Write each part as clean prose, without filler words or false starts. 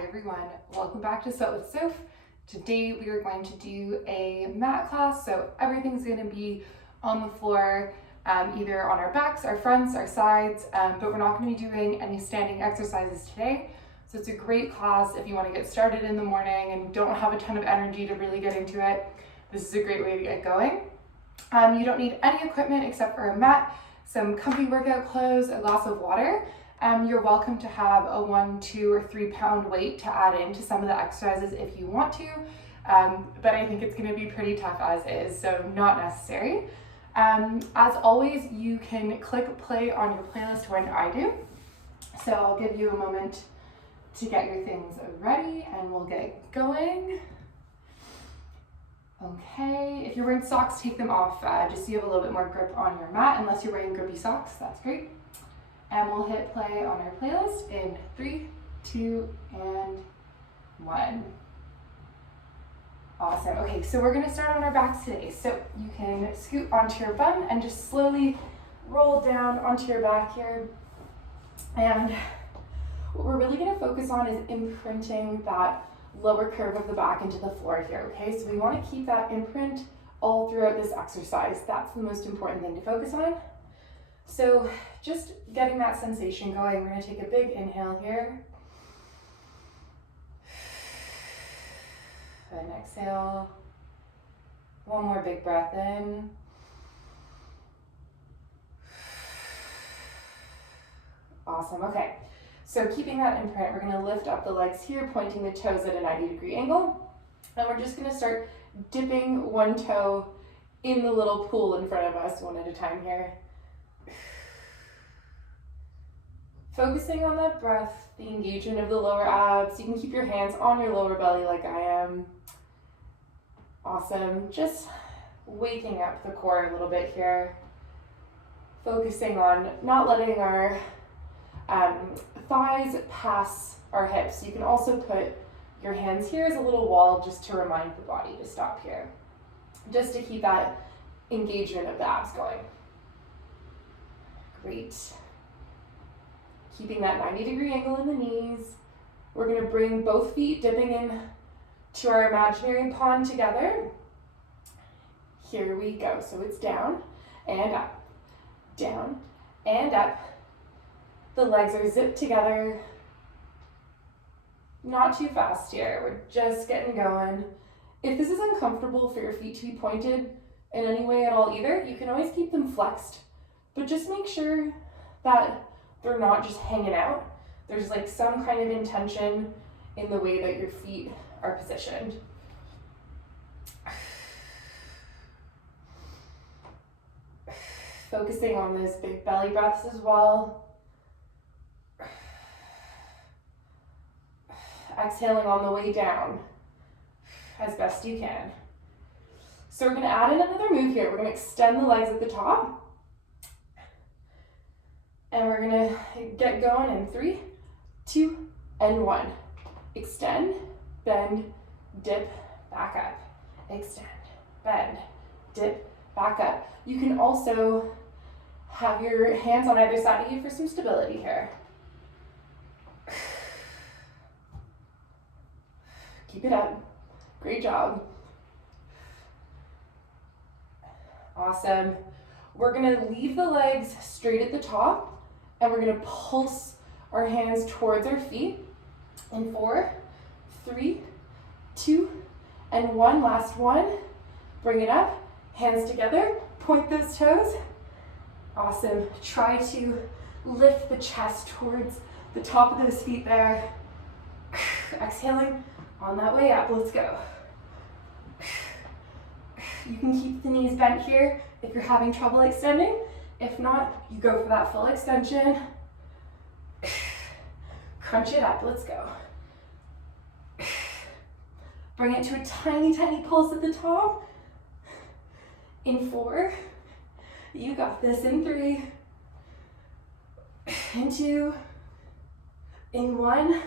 Hi everyone, welcome back to Sweat with Soph. Today we are going to do a mat class, so everything's going to be on the floor, either on our backs, our fronts, our sides, but we're not going to be doing any standing exercises today. So it's a great class if you want to get started in the morning and don't have a ton of energy to really get into it. This is a great way to get going. You don't need any equipment except for a mat, some comfy workout clothes, a glass of water. You're welcome to have a 1, 2, or 3 pound weight to add into some of the exercises if you want to, but I think it's going to be pretty tough as is, so not necessary. As always, you can click play on your playlist when I do, so I'll give you a moment to get your things ready and we'll get going. Okay, if you're wearing socks, take them off just so you have a little bit more grip on your mat, unless you're wearing grippy socks, that's great. And we'll hit play on our playlist in 3, 2, and 1. Awesome. Okay, so we're gonna start on our backs today. So you can scoot onto your bum and just slowly roll down onto your back here. And what we're really gonna focus on is imprinting that lower curve of the back into the floor here, okay? So we wanna keep that imprint all throughout this exercise. That's the most important thing to focus on. So just getting that sensation going, we're going to take a big inhale here. And exhale. One more big breath in. Awesome, okay. So keeping that imprint, we're going to lift up the legs here, pointing the toes at a 90-degree angle. And we're just going to start dipping one toe in the little pool in front of us one at a time here. Focusing on that breath, the engagement of the lower abs. You can keep your hands on your lower belly like I am. Awesome. Just waking up the core a little bit here. Focusing on not letting our thighs pass our hips. You can also put your hands here as a little wall just to remind the body to stop here. Just to keep that engagement of the abs going. Great. Keeping that 90-degree angle in the knees. We're going to bring both feet dipping in to our imaginary pond together. Here we go. So it's down and up, down and up. The legs are zipped together. Not too fast here. We're just getting going. If this is uncomfortable for your feet to be pointed in any way at all either, you can always keep them flexed, but just make sure that they're not just hanging out. There's like some kind of intention in the way that your feet are positioned. Focusing on those big belly breaths as well. Exhaling on the way down as best you can. So we're going to add in another move here. We're going to extend the legs at the top. And we're gonna get going in 3, 2, and 1. Extend, bend, dip, back up. Extend, bend, dip, back up. You can also have your hands on either side of you for some stability here. Keep it up. Great job. Awesome. We're gonna leave the legs straight at the top. And we're going to pulse our hands towards our feet in 4, 3, 2, and 1. Last one. Bring it up. Hands together. Point those toes. Awesome. Try to lift the chest towards the top of those feet there. Exhaling on that way up. Let's go. You can keep the knees bent here if you're having trouble extending. If not, you go for that full extension. Crunch it up, let's go. Bring it to a tiny, tiny pulse at the top. In 4, you got this. In 3, in 2, in 1,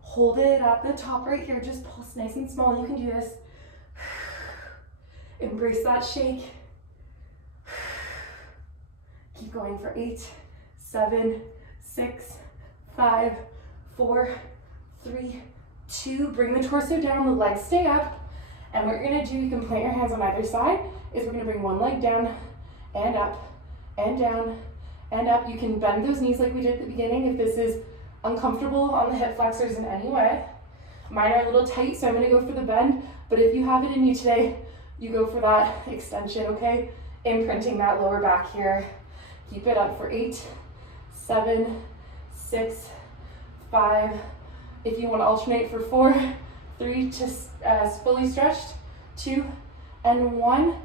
hold it at the top right here. Just pulse nice and small, you can do this. Embrace that shake. Keep going for 8, 7, 6, 5, 4, 3, 2, bring the torso down, the legs stay up. And what you're gonna do, you can plant your hands on either side, is we're gonna bring one leg down and up and down and up. You can bend those knees like we did at the beginning if this is uncomfortable on the hip flexors in any way. Mine are a little tight, so I'm gonna go for the bend, but if you have it in you today, you go for that extension, okay? Imprinting that lower back here. Keep it up for 8, 7, 6, 5. If you wanna alternate for 4, 3 to fully stretched, 2, and 1.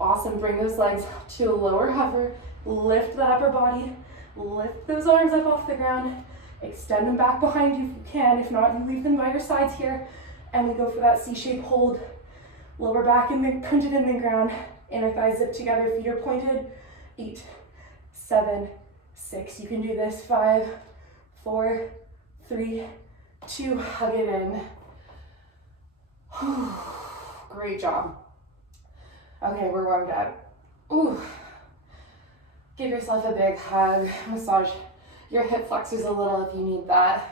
Awesome, bring those legs to a lower hover, lift that upper body, lift those arms up off the ground, extend them back behind you if you can. If not, you leave them by your sides here, and we go for that C-shape hold. Lower back printed in the ground, inner thighs zip together, feet are pointed. 8, 7, 6. You can do this. 5, 4, 3, 2. Hug it in. Great job. Okay, we're warmed up. Ooh. Give yourself a big hug. Massage your hip flexors a little if you need that.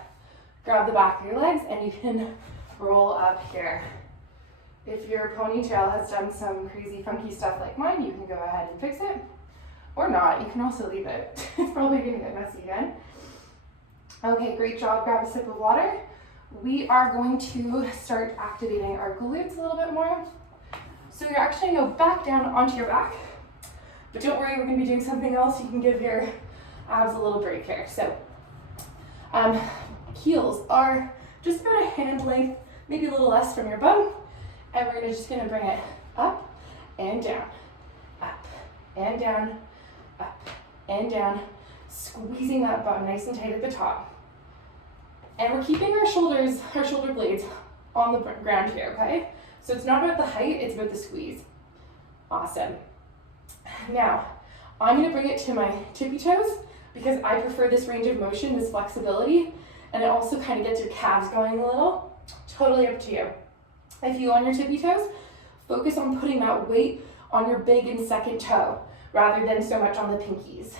Grab the back of your legs and you can roll up here. If your ponytail has done some crazy funky stuff like mine, you can go ahead and fix it. Or not, you can also leave it. It's probably gonna get messy again. Okay, great job. Grab a sip of water. We are going to start activating our glutes a little bit more. So you're actually gonna go back down onto your back, but don't worry, we're gonna be doing something else. You can give your abs a little break here. So heels are just about a hand length, maybe a little less from your bum. And we're just gonna bring it up and down, up and down, up and down, squeezing that bum nice and tight at the top. And we're keeping our shoulder blades on the ground here, okay? So it's not about the height, it's about the squeeze. Awesome. Now, I'm gonna bring it to my tippy toes because I prefer this range of motion, this flexibility, and it also kind of gets your calves going a little. Totally up to you. If you go on your tippy toes, focus on putting that weight on your big and second toe rather than so much on the pinkies.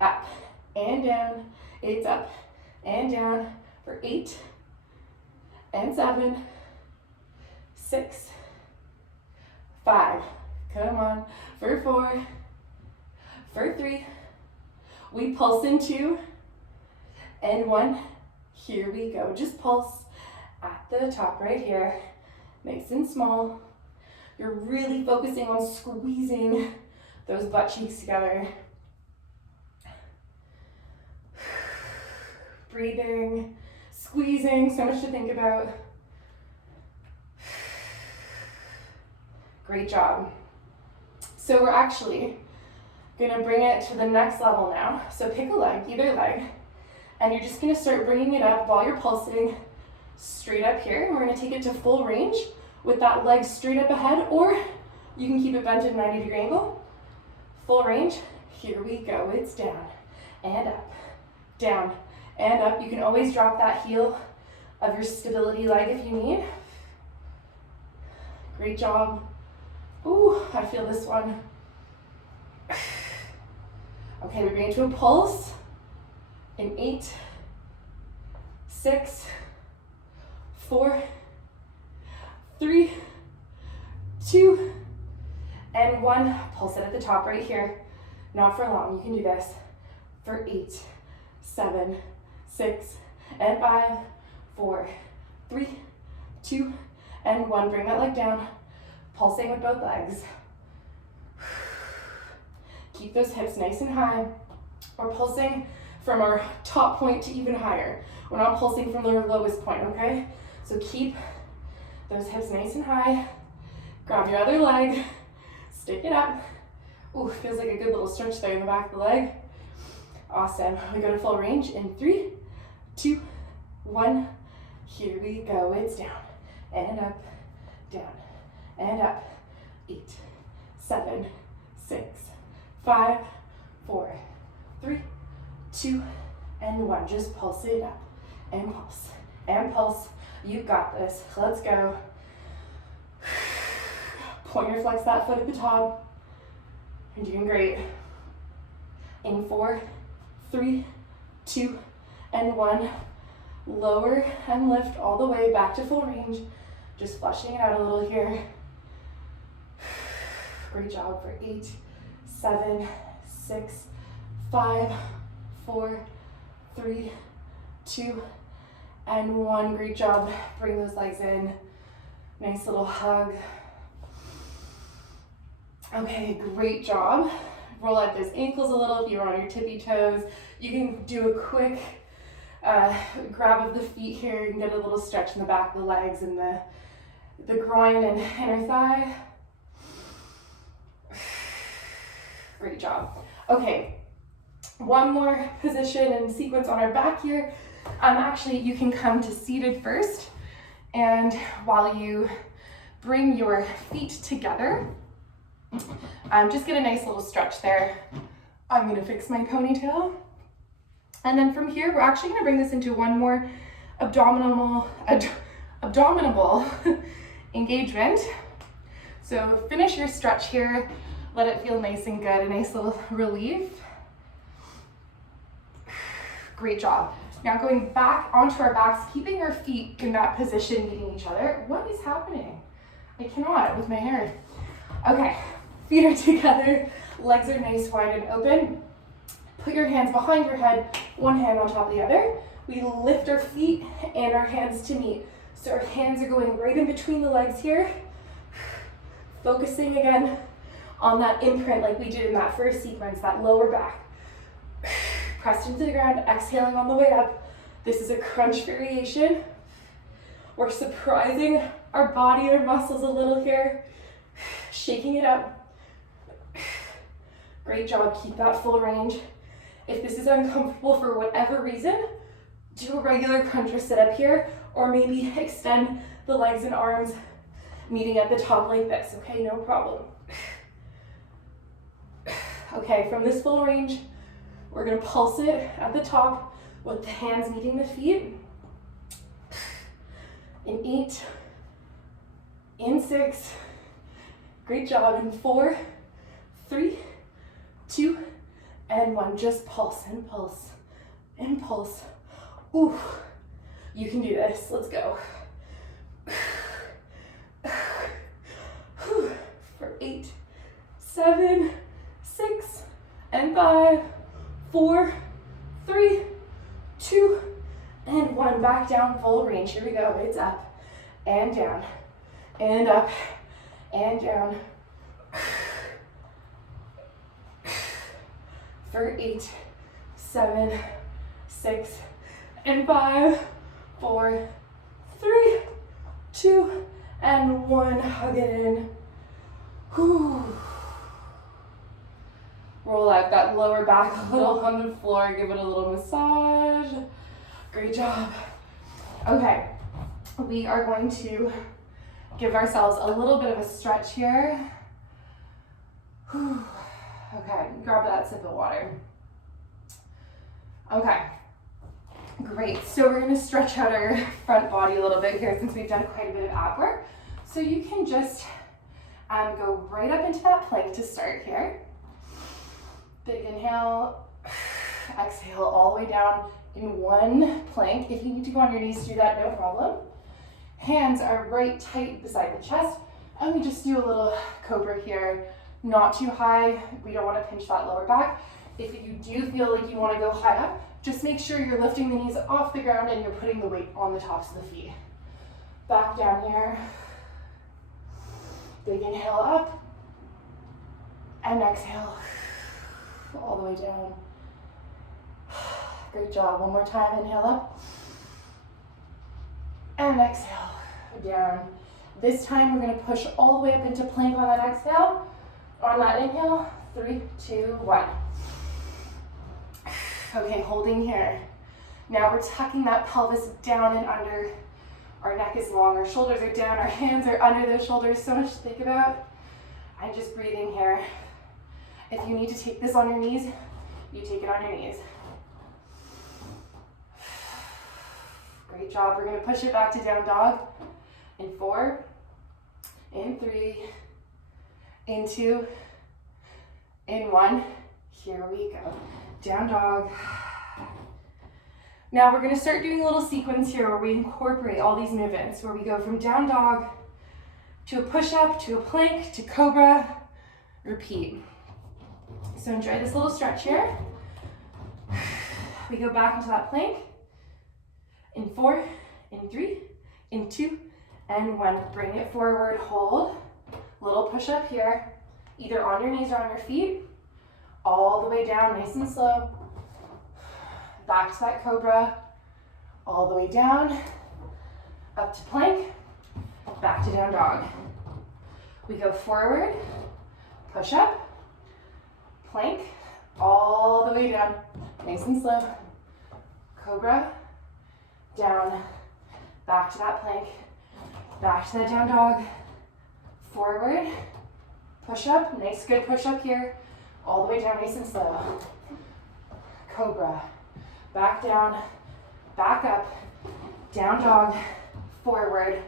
Up and down, it's up and down for 8 and 7, 6, 5, come on, for 4, for 3, we pulse in 2, and 1, here we go, just pulse at the top right here, nice and small. You're really focusing on squeezing those butt cheeks together. Breathing, squeezing, so much to think about. Great job. So we're actually gonna bring it to the next level now. So pick a leg, either leg, and you're just gonna start bringing it up while you're pulsing straight up here. And we're gonna take it to full range with that leg straight up ahead, or you can keep it bent at a 90-degree angle. Full range, here we go, it's down and up, down and up. You can always drop that heel of your stability leg if you need. Great job. Ooh, I feel this one. Okay, we're going to a pulse in 8, 6, 4, 3, 2, and 1. Pulse it at the top right here. Not for long, you can do this. For 8, 7, 6, and 5, 4, 3, 2, and 1. Bring that leg down. Pulsing with both legs. Keep those hips nice and high. We're pulsing from our top point to even higher. We're not pulsing from their lowest point, okay? So keep those hips nice and high. Grab your other leg, stick it up. Ooh, feels like a good little stretch there in the back of the leg. Awesome. We go to full range in 3, 2, 1. Here we go. It's down and up, down and up. 8, 7, 6, 5, 4, 3, 2, and 1. Just pulse it up and pulse and pulse. You got this. Let's go. Pointer flex that foot at the top. You're doing great. In 4, 3, 2, and 1. Lower and lift all the way back to full range. Just flushing it out a little here. Great job for 8, 7, 6, 5, 4, 3, 2, and 1. Great job. Bring those legs in. Nice little hug. Okay, great job. Roll out those ankles a little if you're on your tippy toes. You can do a quick grab of the feet here. You can get a little stretch in the back of the legs and the groin and inner thigh. Great job. Okay, one more position and sequence on our back here. Actually, you can come to seated first, and while you bring your feet together, just get a nice little stretch there. I'm gonna fix my ponytail. And then from here, we're actually gonna bring this into one more abdominal engagement. So finish your stretch here. Let it feel nice and good, a nice little relief. Great job. Now going back onto our backs, keeping our feet in that position, meeting each other. What is happening? I cannot with my hair. Okay, feet are together, legs are nice, wide and open. Put your hands behind your head, one hand on top of the other. We lift our feet and our hands to meet. So our hands are going right in between the legs here. Focusing again on that imprint like we did in that first sequence, that lower back. Pressed into the ground, exhaling on the way up. This is a crunch variation. We're surprising our body, our muscles a little here. Shaking it up. Great job, keep that full range. If this is uncomfortable for whatever reason, do a regular crunch or sit up here, or maybe extend the legs and arms meeting at the top like this, okay, no problem. Okay, from this full range, we're gonna pulse it at the top with the hands meeting the feet. In 8, in 6, great job, in 4, 3, 2, and 1. Just pulse and pulse and pulse. Ooh, you can do this, let's go. For 8, 7, 6, and 5, 4, 3, 2, and 1. Back down, full range. Here we go. It's up and down and up and down. For 8, 7, 6, and 5, 4, 3, 2, and 1. Hug it in. Whew. Roll out that lower back a little on the floor. Give it a little massage. Great job. Okay, we are going to give ourselves a little bit of a stretch here. Whew. Okay, grab that sip of water. Okay, great. So we're gonna stretch out our front body a little bit here since we've done quite a bit of ab work. So you can just go right up into that plank to start here. Big inhale, exhale all the way down in one plank. If you need to go on your knees, do that, no problem. Hands are right tight beside the chest, and we just do a little cobra here. Not too high, we don't want to pinch that lower back. If you do feel like you want to go high up, just make sure you're lifting the knees off the ground and you're putting the weight on the tops of the feet. Back down here. Big inhale up, and exhale all the way down. Great job. One more time. Inhale up, and exhale down. This time we're going to push all the way up into plank on that exhale. On that inhale, 3, 2, 1. Okay, holding here. Now we're tucking that pelvis down and under. Our neck is long, our shoulders are down, our hands are under those shoulders. So much to think about. I'm just breathing here. If you need to take this on your knees, you take it on your knees. Great job. We're going to push it back to down dog. In 4, in 3, in 2, in 1. Here we go. Down dog. Now we're gonna start doing a little sequence here where we incorporate all these movements, where we go from down dog to a push-up, to a plank, to cobra, repeat. So enjoy this little stretch here. We go back into that plank in 4, in 3, in 2, and 1. Bring it forward, hold. Little push-up here, either on your knees or on your feet. All the way down, nice and slow. Back to that cobra, all the way down, up to plank, back to down dog. We go forward, push up, plank, all the way down, nice and slow. Cobra, down, back to that plank, back to that down dog, forward, push up, nice good push up here, all the way down, nice and slow. Cobra, back down, back up, down dog, forward,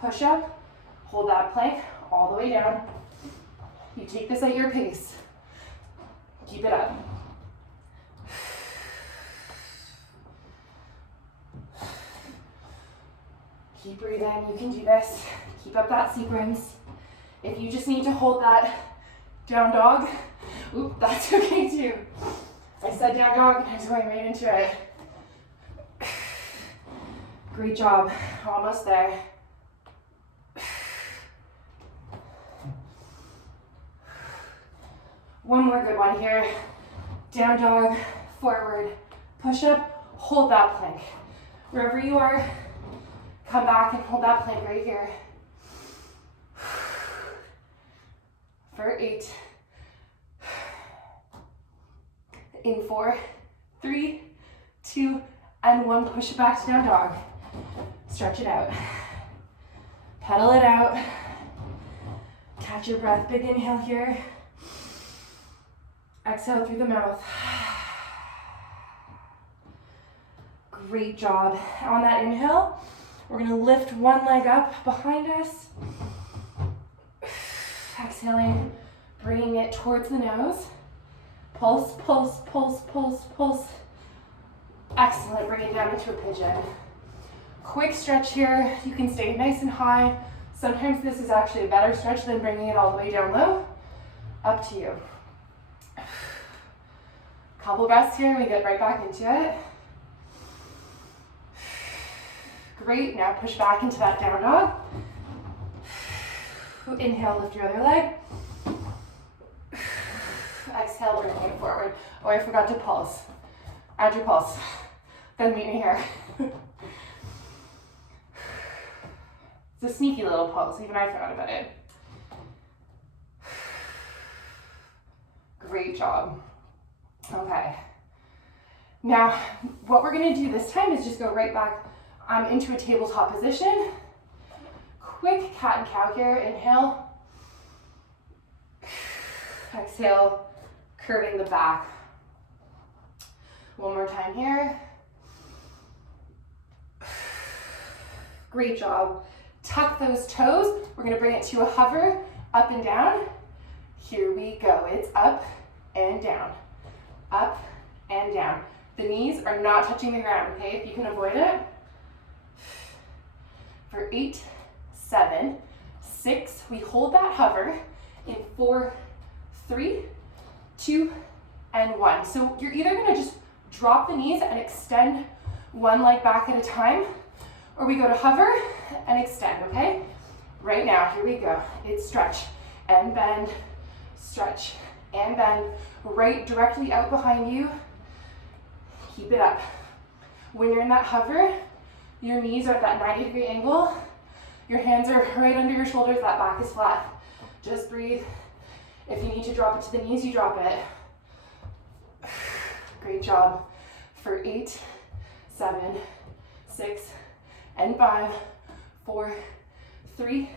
push up, hold that plank all the way down. You take this at your pace. Keep it up. Keep breathing, you can do this. Keep up that sequence. If you just need to hold that down dog, oop, that's okay too. I said down dog and I was going right into it. Great job, almost there. One more good one here. Down dog, forward, push up, hold that plank. Wherever you are, come back and hold that plank right here. For 8. In 4, 3, 2, and 1. Push it back to down dog. Stretch it out. Pedal it out. Catch your breath. Big inhale here. Exhale through the mouth. Great job. On that inhale, we're gonna lift one leg up behind us. Exhaling, bringing it towards the nose. Pulse, pulse, pulse, pulse, pulse. Excellent, bring it down into a pigeon. Quick stretch here. You can stay nice and high. Sometimes this is actually a better stretch than bringing it all the way down low. Up to you. Couple breaths here, we get right back into it. Great, now push back into that down dog. Inhale, lift your other leg. Exhale, bring it forward. Oh, I forgot to pulse. Add your pulse. Then meet me here. It's a sneaky little pulse, even I forgot about it. Great job. Okay. Now, what we're gonna do this time is just go right back into a tabletop position. Quick cat and cow here, inhale. Exhale, curving the back. One more time here. Great job. Tuck those toes. We're gonna bring it to a hover, up and down. Here we go. It's up and down, up and down. The knees are not touching the ground, okay? If you can avoid it. For 8, 7, 6, we hold that hover in 4, 3, 2, and 1. So you're either gonna just drop the knees and extend one leg back at a time, or we go to hover and extend, okay? Right now, here we go. It's stretch and bend, stretch and bend, right directly out behind you. Keep it up. When you're in that hover, your knees are at that 90-degree angle. Your hands are right under your shoulders, that back is flat. Just breathe. If you need to drop it to the knees, you drop it. Great job. For 8, 7, 6, and 5, 4, 3,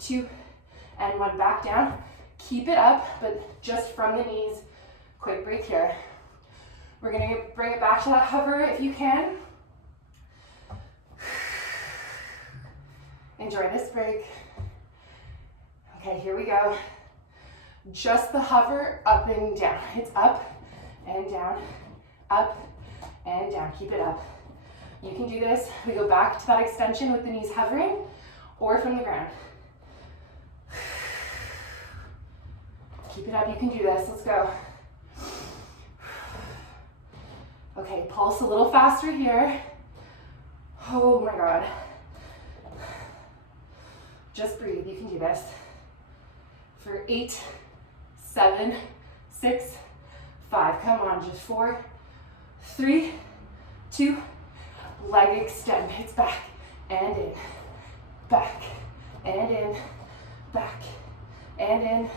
2, and 1. Back down. Keep it up, but just from the knees. Quick break here. We're gonna bring it back to that hover if you can. Enjoy this break. Okay, here we go. Just the hover, up and down. It's up and down, up and down. Keep it up. You can do this. We go back to that extension with the knees hovering or from the ground. Keep it up, you can do this. Let's go. Okay, pulse a little faster here. Oh my God. Just breathe, you can do this. For 8, 7, 6, 5. Come on, just 4, 3, 2, leg extend. It's back and in, back and in, back and in.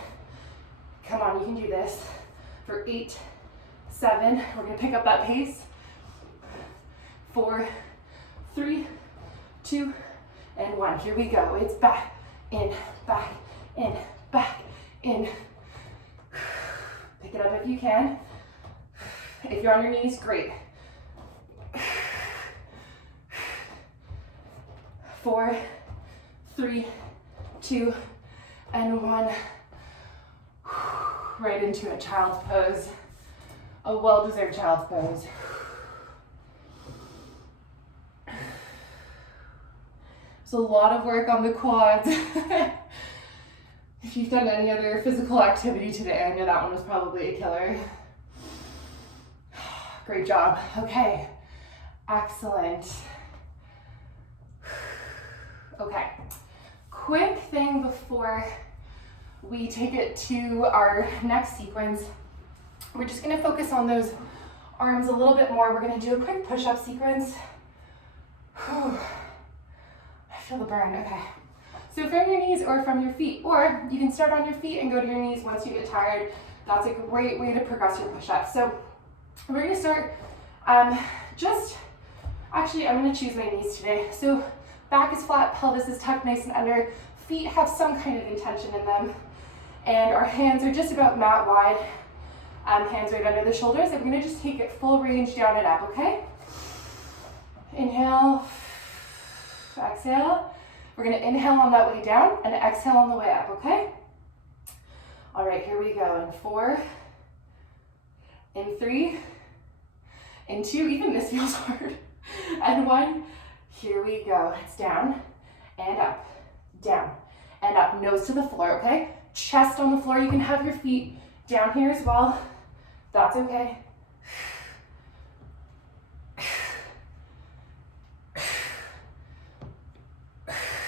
Come on, you can do this. For 8, 7, we're gonna pick up that pace. 4, 3, 2, and 1. Here we go. It's back, in, back, in, back, in. Pick it up if you can. If you're on your knees, great. 4, 3, 2, and 1. Right into a child's pose. A well-deserved child's pose. It's a lot of work on the quads. If you've done any other physical activity today, I know that one was probably a killer. Great job. Okay, excellent. Okay, quick thing before we take it to our next sequence. We're just gonna focus on those arms a little bit more. We're gonna do a quick push-up sequence. Whew. I feel the burn, okay. So from your knees or from your feet, or you can start on your feet and go to your knees once you get tired. That's a great way to progress your push-ups. So we're gonna start, I'm gonna choose my knees today. So back is flat, pelvis is tucked nice and under, feet have some kind of intention in them, and our hands are just about mat wide. Hands right under the shoulders, and we're gonna just take it full range down and up, okay? Inhale, exhale. We're gonna inhale on that way down and exhale on the way up, okay? All right, here we go. In 4, in 3, in 2, even this feels hard, and 1. Here we go. It's down and up, down and up. Nose to the floor, okay? Chest on the floor. You can have your feet down here as well. That's okay.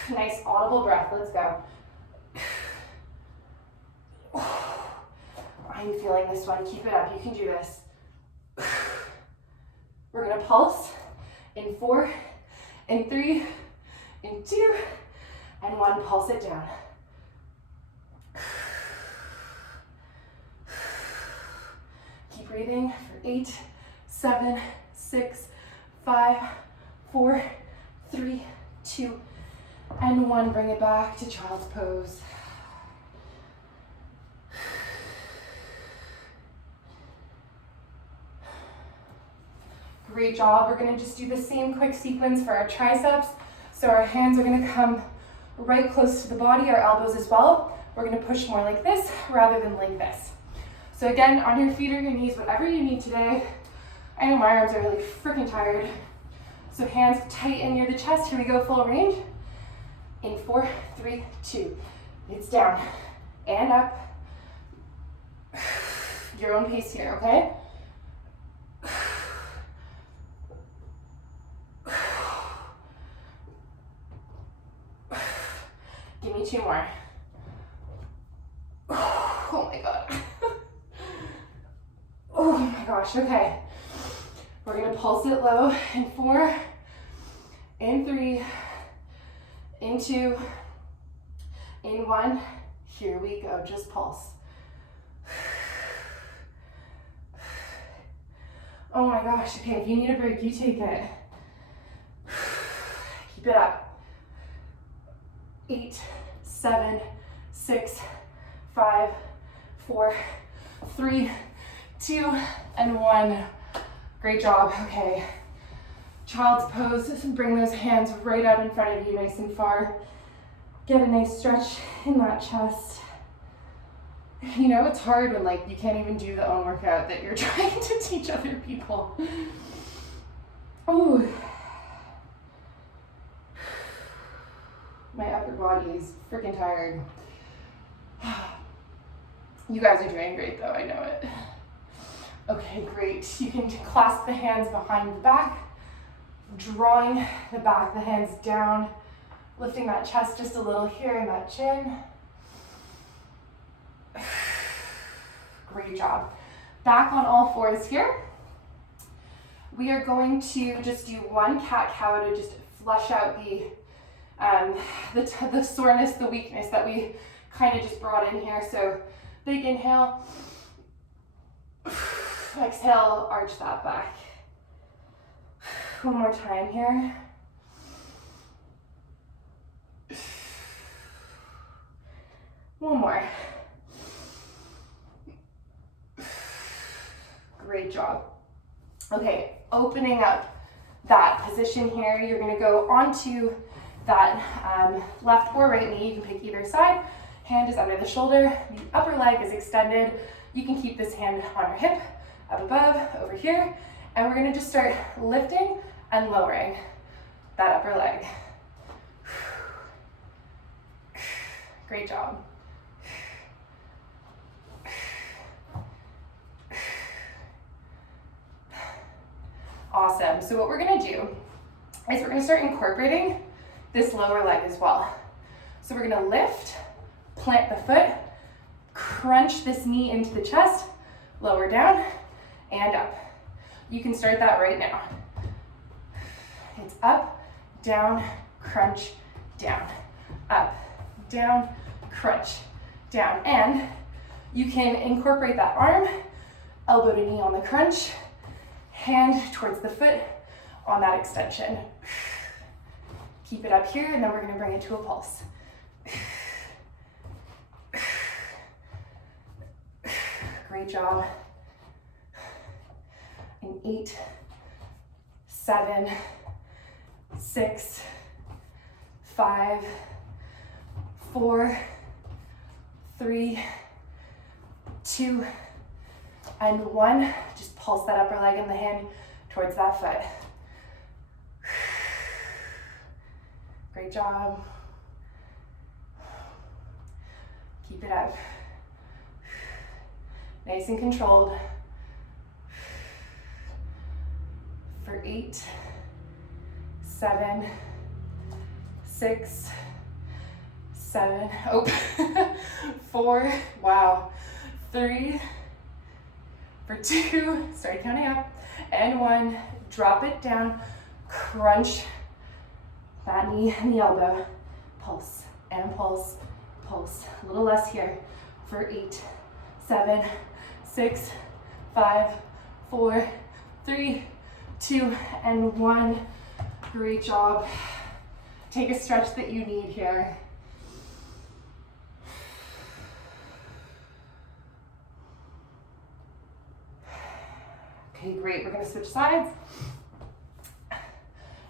Nice audible breath. Let's go. I'm feeling this one. Keep it up. You can do this. We're going to pulse in 4, in 3, in 2, and 1. Pulse it down. Keep breathing for 8, 7, 6, 5, 4, 3, 2, and 1. Bring it back to child's pose. Great job. We're gonna just do the same quick sequence for our triceps. So our hands are gonna come right close to the body, our elbows as well. We're gonna push more like this rather than like this. So again, on your feet or your knees, whatever you need today. I know my arms are really freaking tired. So hands tight in near the chest. Here we go, full range. In 4, 3, 2. It's down and up. Your own pace here, okay? Give me 2 more. Oh my God. Oh my gosh, okay. We're gonna pulse it low in 4, in 3, in 2, in 1. Here we go, just pulse. Oh my gosh, okay, if you need a break, you take it. Keep it up. 8, 7, 6, 5, 4, 3, 2, and 1. Great job, okay. Child's pose, just bring those hands right out in front of you, nice and far. Get a nice stretch in that chest. You know, it's hard when you can't even do the own workout that you're trying to teach other people. Ooh. My upper body is freaking tired. You guys are doing great though, I know it. Okay, great. You can clasp the hands behind the back, drawing the back of the hands down, lifting that chest just a little here and that chin. Great job. Back on all fours here. We are going to just do one cat-cow to just flush out the soreness, the weakness that we kind of just brought in here. So big inhale, exhale, arch that back. One more time here. One more. Great job. Okay, opening up that position here, you're gonna go onto that left or right knee. You can pick either side. Hand is under the shoulder, the upper leg is extended. You can keep this hand on your hip, up above, over here, and we're gonna just start lifting and lowering that upper leg. Great job. Awesome. So what we're gonna do is we're gonna start incorporating this lower leg as well. So we're gonna lift, plant the foot, crunch this knee into the chest, lower down and up. You can start that right now. It's up, down, crunch, down, up, down, crunch, down. And you can incorporate that arm, elbow to knee on the crunch, hand towards the foot on that extension. Keep it up here, and then we're gonna bring it to a pulse. Great job. In 8, 7, 6, 5, 4, 3, 2, and 1. Just pulse that upper leg and the hand towards that foot. Great job. Keep it up. Nice and controlled. For 8, 7, 6, 7, 4, wow, 3, for 2, start counting up, and 1, drop it down, crunch that knee and the elbow, pulse, and pulse, pulse, a little less here, for 8, 7, 6, 5, 4, 3, 2, and 1, great job. Take a stretch that you need here. Okay, great, we're gonna switch sides.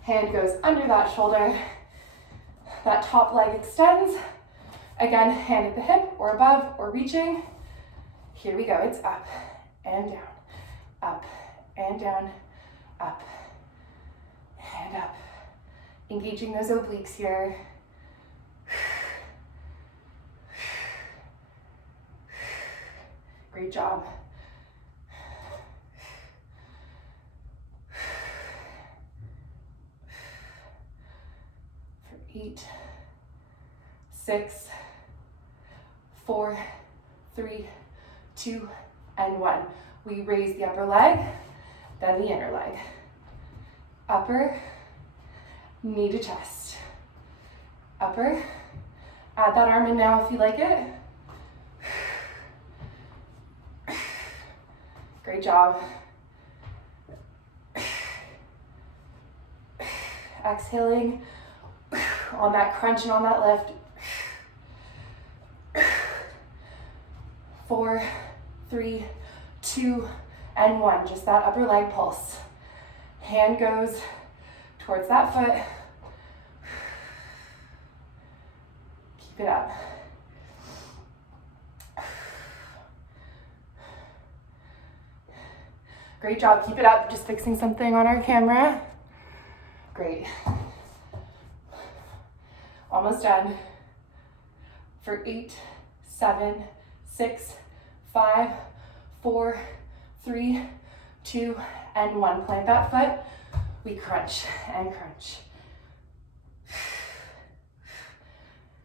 Hand goes under that shoulder. That top leg extends. Again, hand at the hip or above or reaching. Here we go, it's up and down, up and down, up and up. Engaging those obliques here. Great job. For 8, 6, 4, 3, 2, and 1. We raise the upper leg, then the inner leg. Upper, knee to chest. Upper, add that arm in now if you like it. Great job. Exhaling on that crunch and on that lift. 4, 3, 2, and 1. Just that upper leg pulse. Hand goes towards that foot. Keep it up. Great job, keep it up. Just fixing something on our camera. Great. Almost done. For 8, 7, 6, 5, 4, 3, 2, and 1. Plant that foot. We crunch and crunch.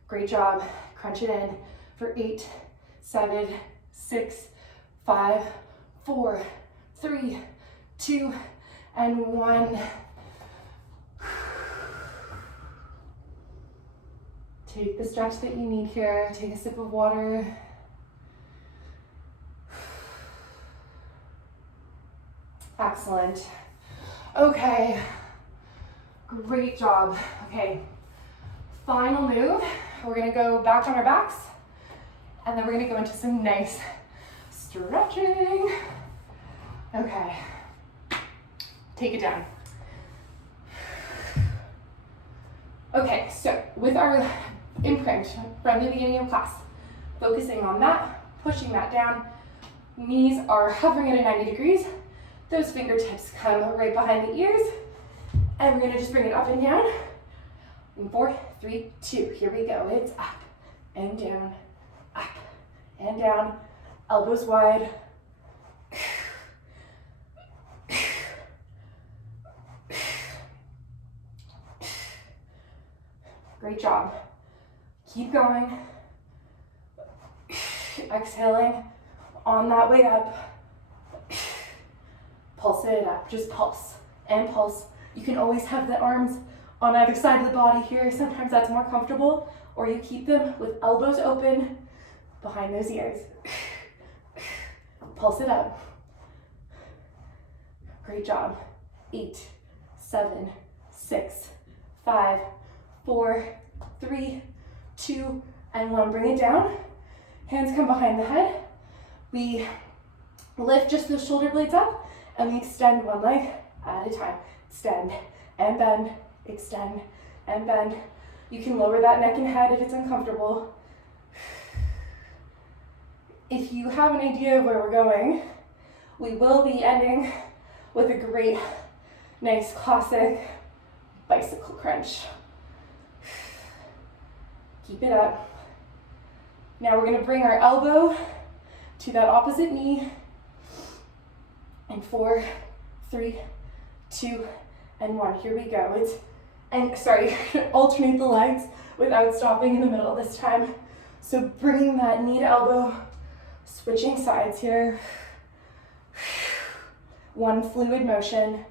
Great job. Crunch it in for 8, 7, 6, 5, 4, 3, 2, and 1. Take the stretch that you need here. Take a sip of water. Excellent. Okay, great job. Okay, final move. We're gonna go back on our backs, and then we're gonna go into some nice stretching. Okay, take it down. Okay, so with our imprint from the beginning of class, focusing on that, pushing that down, knees are hovering at a 90 degrees, those fingertips come right behind the ears, and we're gonna just bring it up and down. In 4, 3, 2, here we go. It's up and down, up and down, elbows wide. Great job. Keep going. Exhaling on that way up. Pulse it up, just pulse and pulse. You can always have the arms on either side of the body here. Sometimes that's more comfortable, or you keep them with elbows open behind those ears. Pulse it up. Great job. 8, 7, 6, 5, 4, 3, 2, and 1. Bring it down. Hands come behind the head. We lift just the shoulder blades up, and we extend one leg at a time. Extend and bend, extend and bend. You can lower that neck and head if it's uncomfortable. If you have an idea of where we're going, we will be ending with a great, nice, classic bicycle crunch. Keep it up. Now we're gonna bring our elbow to that opposite knee. And 4, 3, 2, and 1. Here we go. Alternate the legs without stopping in the middle this time. So bringing that knee to elbow, switching sides here. One fluid motion.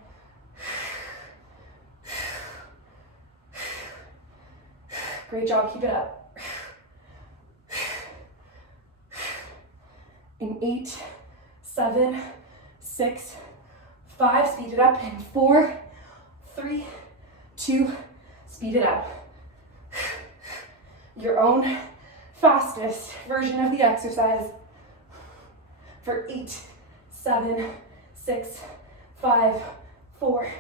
Great job, keep it up. In 8, 7, 6, 5, speed it up. In 4, 3, 2, speed it up. Your own fastest version of the exercise. For 8, 7, 6, 5, 4,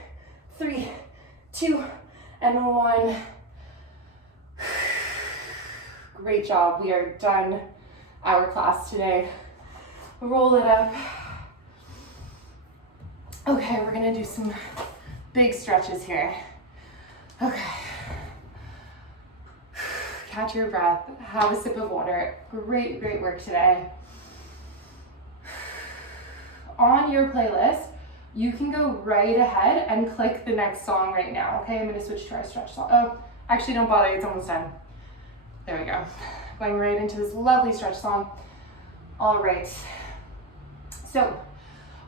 3, 2, and 1. Great job. We are done our class today. Roll it up. Okay, we're gonna do some big stretches here. Okay. Catch your breath. Have a sip of water. Great, great work today. On your playlist, you can go right ahead and click the next song right now. Okay, I'm gonna switch to our stretch song. Oh, actually don't bother, it's almost done. There we go. Going right into this lovely stretch song. All right. So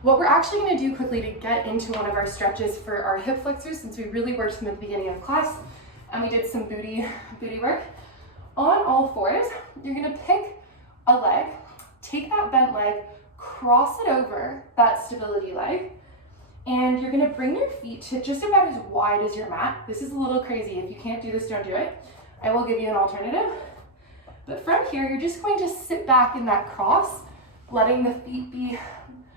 what we're actually gonna do quickly to get into one of our stretches for our hip flexors, since we really worked from the beginning of class and we did some booty work. On all fours, you're gonna pick a leg, take that bent leg, cross it over that stability leg, and you're gonna bring your feet to just about as wide as your mat. This is a little crazy. If you can't do this, don't do it. I will give you an alternative. But from here, you're just going to sit back in that cross, letting the feet be,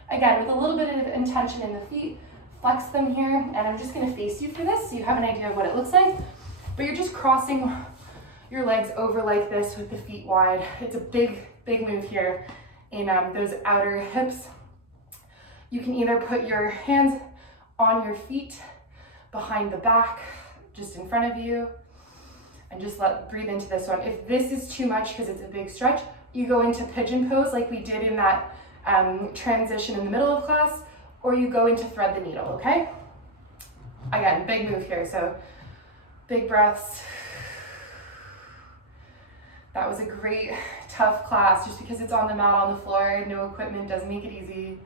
again, with a little bit of intention in the feet, flex them here, and I'm just gonna face you for this so you have an idea of what it looks like. But you're just crossing your legs over like this with the feet wide. It's a big, big move here in those outer hips. You can either put your hands on your feet, behind the back, just in front of you. And just breathe into this one. If this is too much because it's a big stretch, you go into pigeon pose like we did in that transition in the middle of class, or you go into thread the needle, okay? Again, big move here, so big breaths. That was a great, tough class. Just because it's on the mat on the floor, no equipment, doesn't make it easy.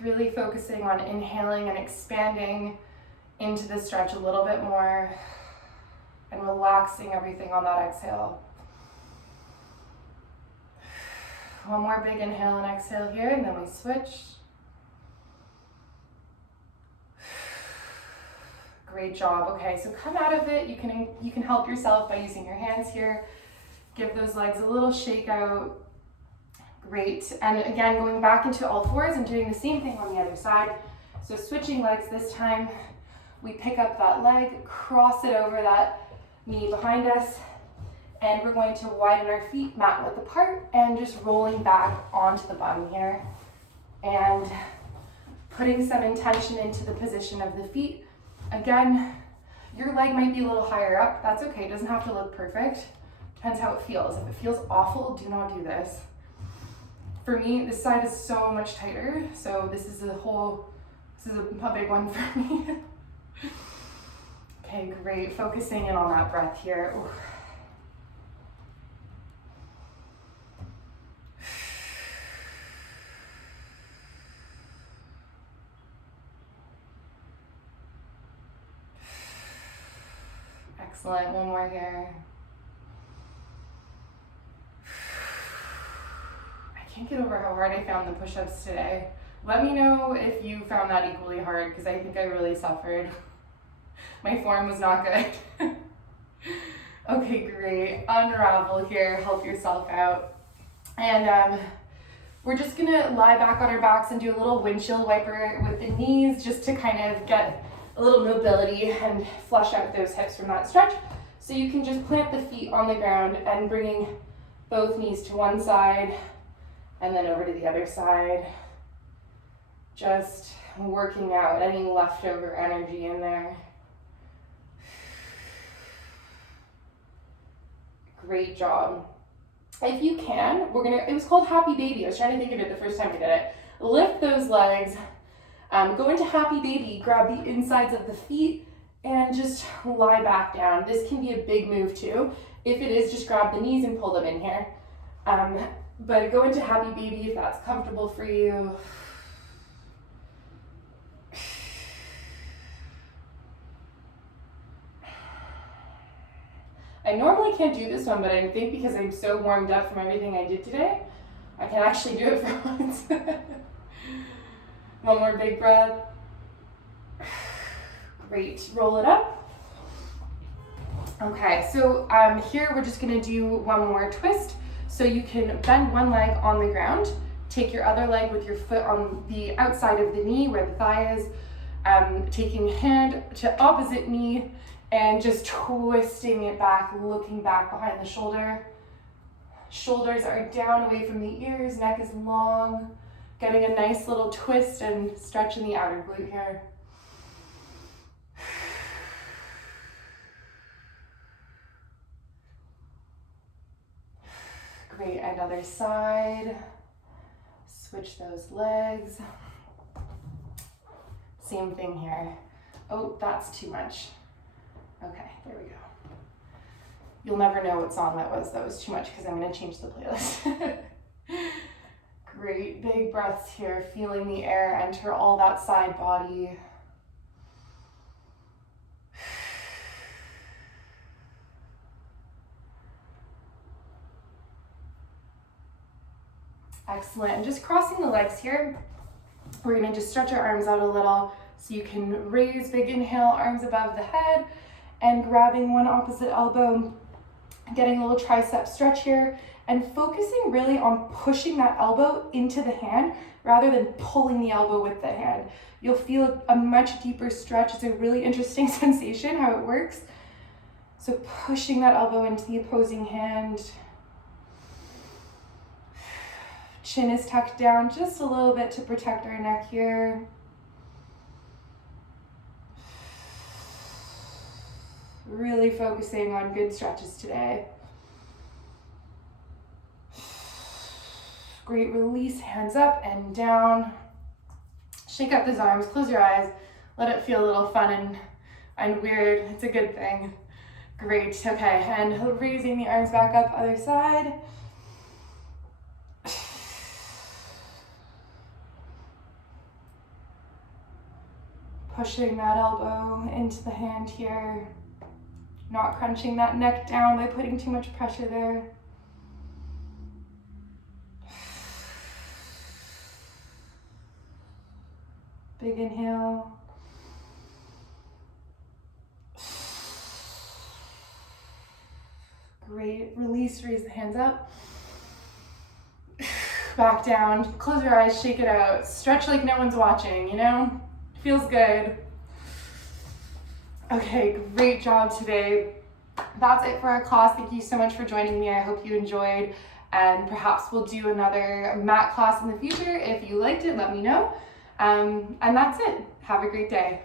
Really focusing on inhaling and expanding into the stretch a little bit more and relaxing everything on that exhale. One more big inhale and exhale here, and then we switch. Great job. Okay, so come out of it. You can help yourself by using your hands here. Give those legs a little shake out. Great. And again, going back into all fours and doing the same thing on the other side. So switching legs this time, we pick up that leg, cross it over that knee behind us, and we're going to widen our feet mat width apart and just rolling back onto the bum here and putting some intention into the position of the feet. Again, your leg might be a little higher up. That's okay. It doesn't have to look perfect. Depends how it feels. If it feels awful, do not do this. For me, this side is so much tighter, so this is a big one for me. Okay, great. Focusing in on that breath here. Ooh. Excellent. One more here. I can't get over how hard I found the push-ups today. Let me know if you found that equally hard, because I think I really suffered. My form was not good. Okay, great. Unravel here, help yourself out. And we're just gonna lie back on our backs and do a little windshield wiper with the knees, just to kind of get a little mobility and flush out those hips from that stretch. So you can just plant the feet on the ground and bringing both knees to one side and then over to the other side. Just working out any leftover energy in there. Great job. If you can, it was called Happy Baby. I was trying to think of it the first time I did it. Lift those legs, go into Happy Baby, grab the insides of the feet, and just lie back down. This can be a big move too. If it is, just grab the knees and pull them in here. But go into Happy Baby if that's comfortable for you. I normally can't do this one, but I think because I'm so warmed up from everything I did today, I can actually do it for once. One more big breath. Great, roll it up. Okay, so here we're just gonna do one more twist. So you can bend one leg on the ground, take your other leg with your foot on the outside of the knee where the thigh is, taking hand to opposite knee and just twisting it back, looking back behind the shoulder. Shoulders are down away from the ears, neck is long, getting a nice little twist and stretch in the outer glute here. Great, and other side. Switch those legs. Same thing here. Oh, that's too much. Okay, there we go. You'll never know what song that was too much because I'm gonna change the playlist. Great, big breaths here, feeling the air enter all that side body. Excellent, and just crossing the legs here. We're gonna just stretch our arms out a little so you can raise, big inhale, arms above the head, and grabbing one opposite elbow, getting a little tricep stretch here, and focusing really on pushing that elbow into the hand rather than pulling the elbow with the hand. You'll feel a much deeper stretch. It's a really interesting sensation how it works. So pushing that elbow into the opposing hand. Chin is tucked down just a little bit to protect our neck here. Really focusing on good stretches today. Great, release, hands up and down. Shake out those arms, close your eyes. Let it feel a little fun and weird. It's a good thing. Great, okay, and raising the arms back up, other side. Pushing that elbow into the hand here. Not crunching that neck down by putting too much pressure there. Big inhale. Great, release, raise the hands up. Back down, close your eyes, shake it out. Stretch like no one's watching, you know? Feels good. Okay, great job today. That's it for our class. Thank you so much for joining me. I hope you enjoyed, and perhaps we'll do another mat class in the future. If you liked it, let me know. And that's it. Have a great day.